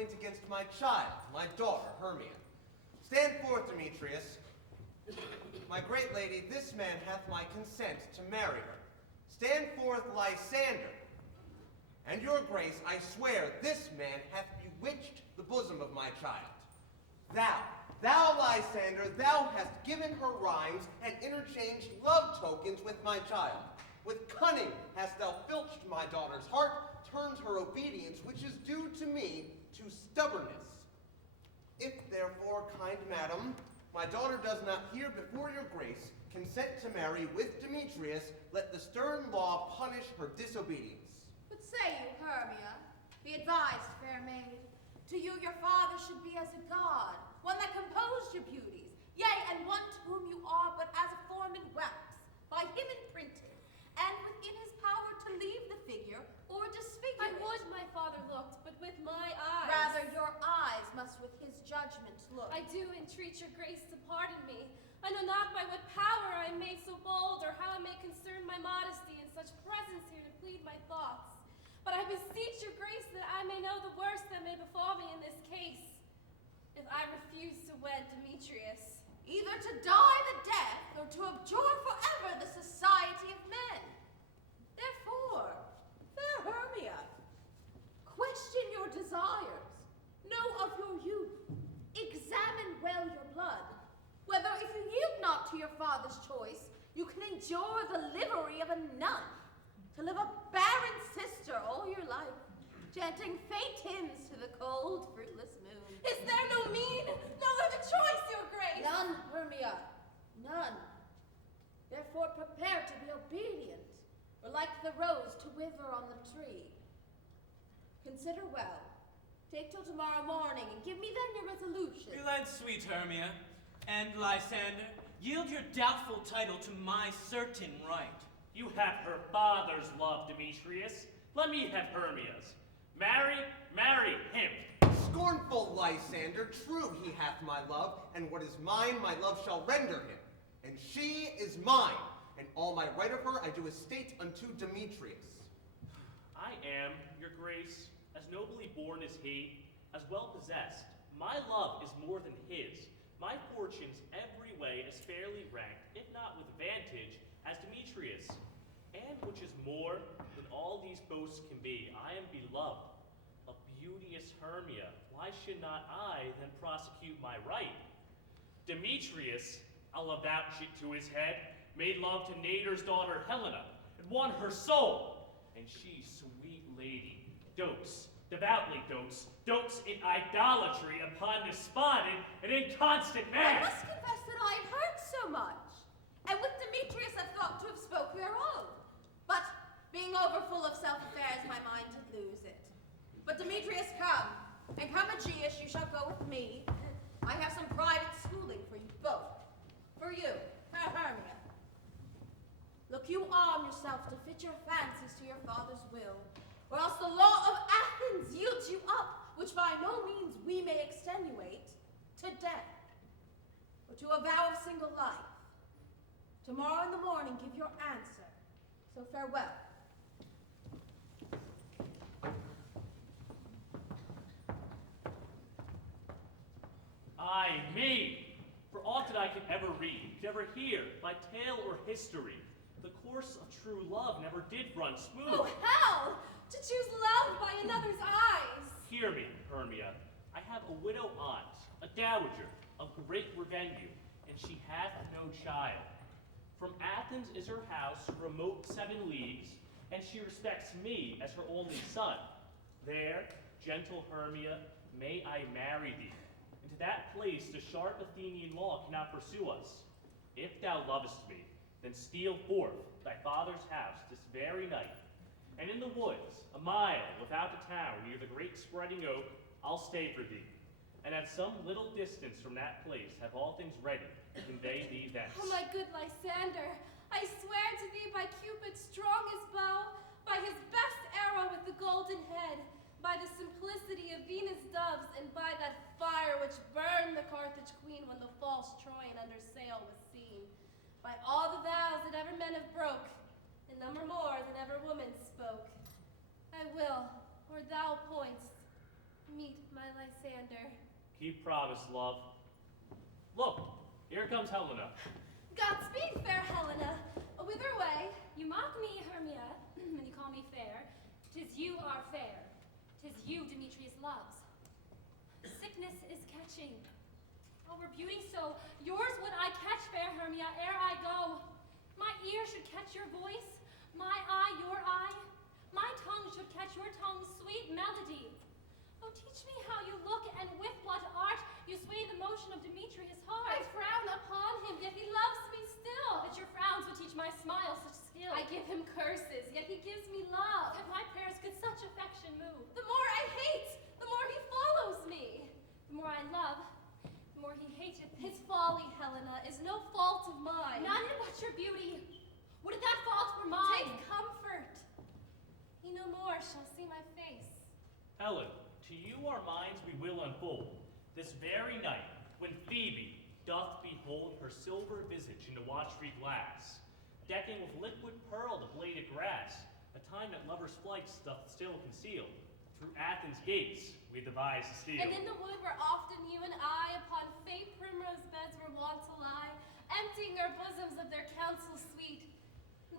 complaint against my child, my daughter, Hermia. Stand forth, Demetrius. My great lady, this man hath my consent to marry her. Stand forth, Lysander. And your grace, I swear, this man hath bewitched the bosom of my child. Thou, Lysander, thou hast given her rhymes and interchanged love tokens with my child. With cunning hast thou filched my daughter's heart, turned her obedience, which is due to me, to stubbornness. If therefore, kind madam, my daughter does not here before your grace consent to marry with Demetrius, let the stern law punish her disobedience. But say you, Hermia, be advised, fair maid, to you your father should be as a god, one that composed your beauties, yea, and one to whom you are but as a form in wax, by him imprinted, and within his power to leave the figure or disfigure I would my father looked, but with my eyes. Rather your eyes must with his judgment look. I do entreat your grace to pardon me. I know not by what power I am made so bold, or how I may concern my modesty in such presence here to plead my thoughts. But I beseech your grace that I may know the worst that may befall me in this case, if I refuse to wed Demetrius. Either to die the death, or to abjure forever the society of men. Therefore, fair Hermia, question your desires, know of your youth, examine well your blood, whether if you yield not to your father's choice, you can endure the livery of a nun, to live a barren sister all your life, chanting faint hymns to the cold, fruitless moon. Is there no mean, no other choice, your grace? None, Hermia, none. Therefore prepare to be obedient, or like the rose to wither on the tree. Consider well. Take till tomorrow morning, and give me then your resolution. Relent, sweet Hermia, and Lysander, yield your doubtful title to my certain right. You have her father's love, Demetrius. Let me have Hermia's. Marry him. Scornful Lysander, true he hath my love, and what is mine my love shall render him. And she is mine, and all my right of her I do estate unto Demetrius. I am, your grace, as nobly born as he, as well possessed. My love is more than his. My fortunes every way as fairly ranked, if not with vantage, as Demetrius. And which is more than all these boasts can be, I am beloved, a beauteous Hermia. Why should not I then prosecute my right? Demetrius, I'll avouch it to his head, made love to Nader's daughter Helena, and won her soul. And she, sweet lady, dotes, devoutly dotes in idolatry upon despotic and inconstant man. I must confess that I have heard so much, and with Demetrius I've thought to have spoke thereof. But being overfull of self-affairs, my mind did lose it. But Demetrius, come, and come, Egeus, you shall go with me. I have some private schooling for you both. For you, Hermia. Look, you arm yourself to fit your fancies to your father's will, or else the law of Athens yields you up, which by no means we may extenuate, to death, or to a vow of single life. Tomorrow in the morning give your answer, so farewell. Ay, me! For aught that I could ever read, could ever hear, by tale or history, the course of true love never did run smooth. Oh, hell! To choose love by another's eyes! Hear me, Hermia. I have a widow aunt, a dowager, of great revenue, and she hath no child. From Athens is her house, remote 7 leagues, and she respects me as her only son. There, gentle Hermia, may I marry thee. And to that place the sharp Athenian law cannot pursue us. If thou lovest me, then steal forth thy father's house this very night. And in the woods, a mile without the town, near the great spreading oak, I'll stay for thee. And at some little distance from that place have all things ready to convey thee thence. Oh, my good Lysander, I swear to thee by Cupid's strongest bow, by his best arrow with the golden head, by the simplicity of Venus' doves, and by that fire which burned the Carthage queen when the false Troyan under sail was seen, by all the vows that ever men have broke, in number more than ever woman spoke, I will, where thou point'st, Meet my Lysander. Keep promise, love. Look, here comes Helena. Godspeed, fair Helena. Whither way? You mock me, Hermia, when you call me fair. 'Tis you are fair. 'Tis you Demetrius loves. Sickness is catching. Oh, were beauty so, yours would I catch, fair Hermia, ere I go. My ear should catch your voice, my eye your eye. My tongue should catch your tongue's sweet melody. Oh, teach me how you look, and with what art you sway the motion of Demetrius' heart. I frown upon him, yet he loves me still. That your frowns would teach my smile such skill. I give him curses, yet he gives me love. That my prayers could such affection move. The more I hate, the more he follows me. The more I love, the more he hateth. His folly, Helena, is no fault of mine. None but your beauty. Would that fault were mine? Take comfort. He no more shall see my face. Helen, to you our minds we will unfold. This very night, when Phoebe doth behold her silver visage in the watch-free glass, decking with liquid pearl the bladed grass, a time that lovers' flights doth still conceal, through Athens' gates we devise to steal. And in the wood where often you and I upon faint primrose beds were wont to lie, emptying our bosoms of their counsel sweet,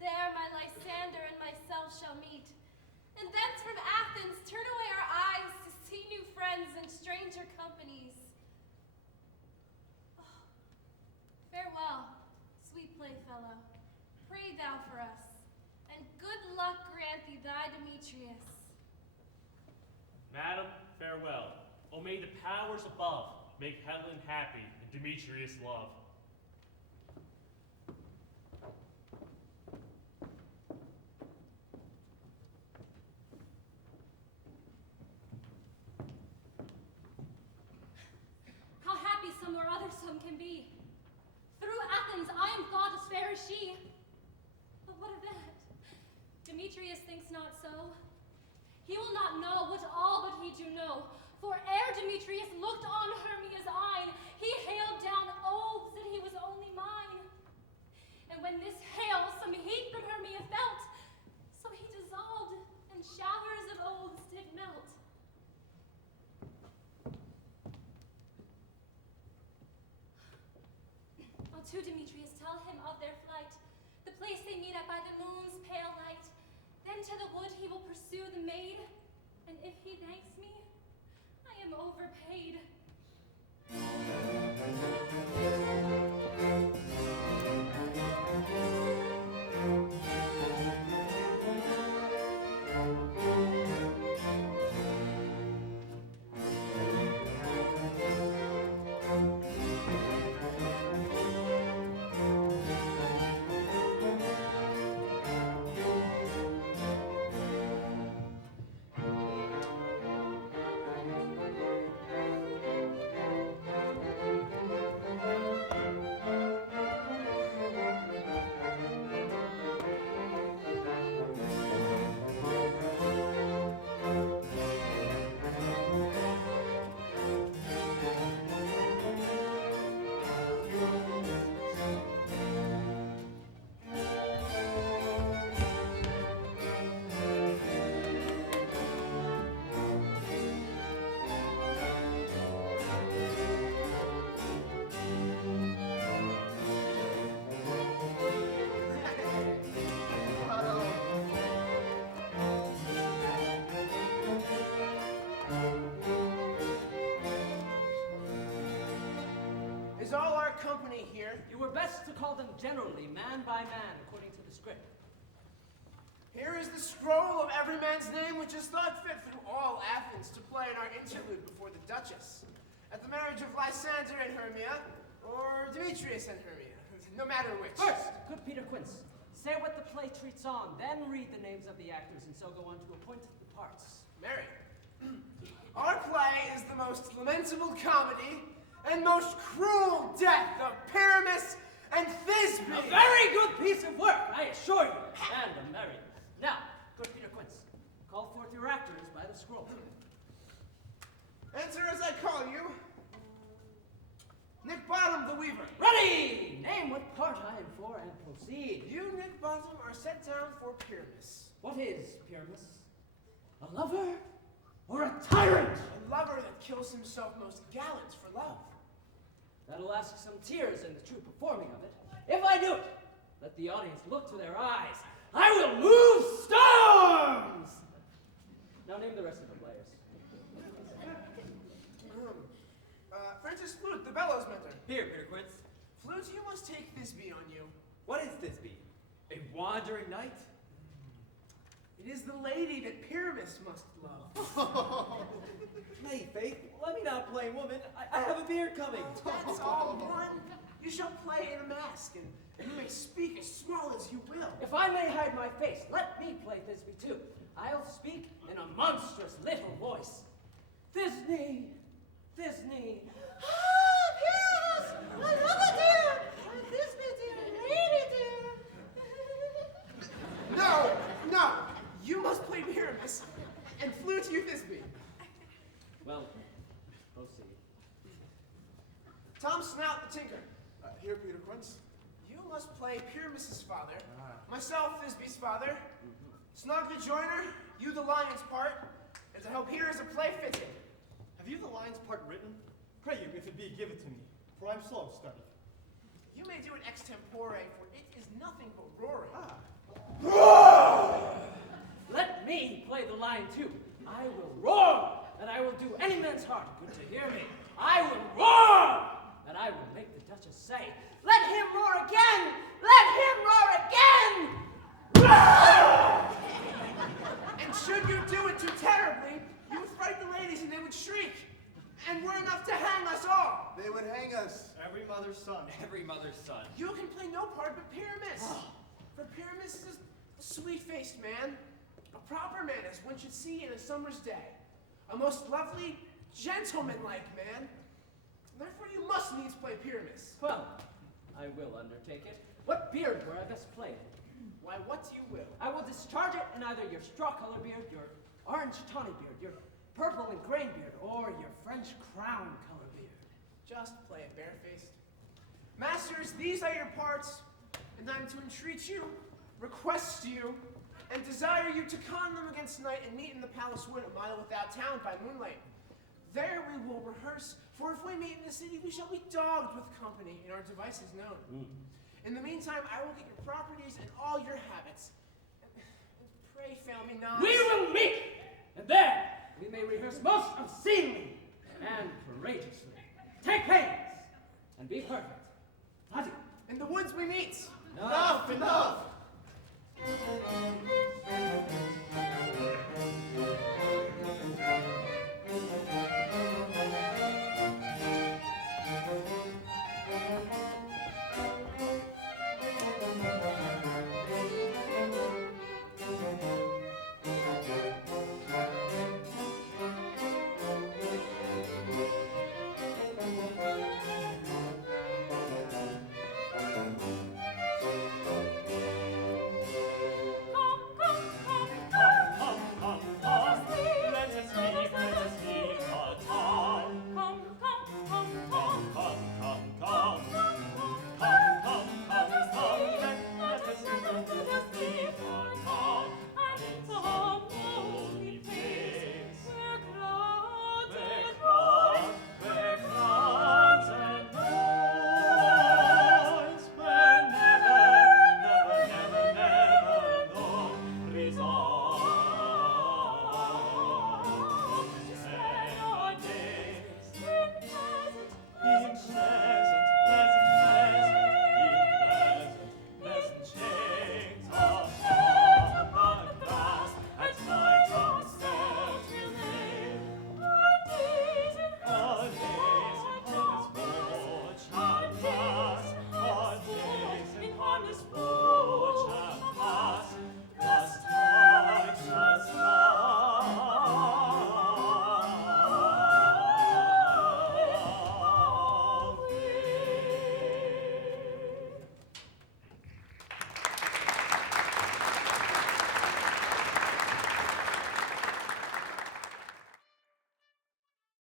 there my Lysander and myself shall meet. And thence from Athens turn away our eyes to see new friends and stranger companies. Oh, farewell, sweet playfellow. Pray thou for us, and good luck grant thee thy Demetrius. Madam, farewell. O may the powers above make Helen happy and Demetrius love. How happy some or other some can be. Through Athens I am thought as fair as she. But what of that? Demetrius thinks not so. He will not know what all but he do know. For ere Demetrius looked on Hermia's eyne, he hailed down oaths that he was only mine. And when this hail some heat from Hermia felt, so he dissolved, and showers of oaths did melt. I'll to Demetrius tell him of their flight, the place they meet at by the moon's pale light. Then to the wood he will pursue the maid, and if he thanks me, I am overpaid. Is all our company here? You were best to call them generally, man by man, according to the script. Here is the scroll of every man's name which is thought fit through all Athens to play in our interlude before the Duchess, at the marriage of Lysander and Hermia, or Demetrius and Hermia, no matter which. First, good Peter Quince, say what the play treats on, then read the names of the actors, and so go on to appoint the parts. Mary, our play is the most lamentable comedy and most cruel death of Pyramus and Thisbe. A very good piece of work, I assure you, and a merry. Now, good Peter Quince, call forth your actors by the scroll. Answer as I call you. Nick Bottom the Weaver. Ready! Name what part I am for and proceed. You, Nick Bottom, are set down for Pyramus. What is Pyramus? A lover? or a tyrant? A lover that kills himself most gallant for love. That'll ask some tears in the true performing of it. If I do it, let the audience look to their eyes. I will move storms! Now name the rest of the players. Francis Flute, the bellows mender. Here, Peter Quince. Flute, you must take Thisbe on you. What is Thisbe? A wandering knight? It is the lady that Pyramus must love. Nay, Faith, let me not play woman. I have a beard coming. That's all one. You shall play in a mask, and you may speak as small as you will. If I may hide my face, let me play Thisbe too. I'll speak in a monstrous little voice. Thisbe, Thisbe. Ah, Pyramus! I love it, dear! Thisbe, dear, lady, dear. No! You must play Pyramus, and Flute you Thisbe. Well, proceed. Tom Snout, the tinker. Here, Peter Quince. You must play Pyramus's father, myself Thisbe's father, Snug the joiner, you the lion's part, and to help here is a play fitting. Have you the lion's part written? Pray you, if it be, give it to me, for I'm slow of study. You may do it extempore, for it is nothing but roaring. Let me play the line too. I will roar, and I will do any man's heart good to hear me. I will roar, and I will make the Duchess say, "Let him roar again! Let him roar again!" Roar! And should you do it too terribly, you would frighten the ladies and they would shriek, and were enough to hang us all. They would hang us. Every mother's son. Every mother's son. You can play no part but Pyramus. For Pyramus is a sweet-faced man, a proper man as one should see in a summer's day, a most lovely, gentlemanlike man. Therefore you must needs play Pyramus. Well, I will undertake it. What beard were I best play? Why, what you will. I will discharge it in either your straw-colored beard, your orange tawny beard, your purple and grain beard, or your French crown-colored beard. Just play it barefaced. Masters, these are your parts, and I am to entreat you, request you, and desire you to con them against night and meet in the palace wood a mile without town by moonlight. There we will rehearse, for if we meet in the city, we shall be dogged with company and our devices known. In the meantime, I will get your properties and all your habits. And pray fail me not. We will meet, and there we may rehearse most obscenely and courageously. Take pains, and be perfect. Adieu. In the woods we meet. Enough!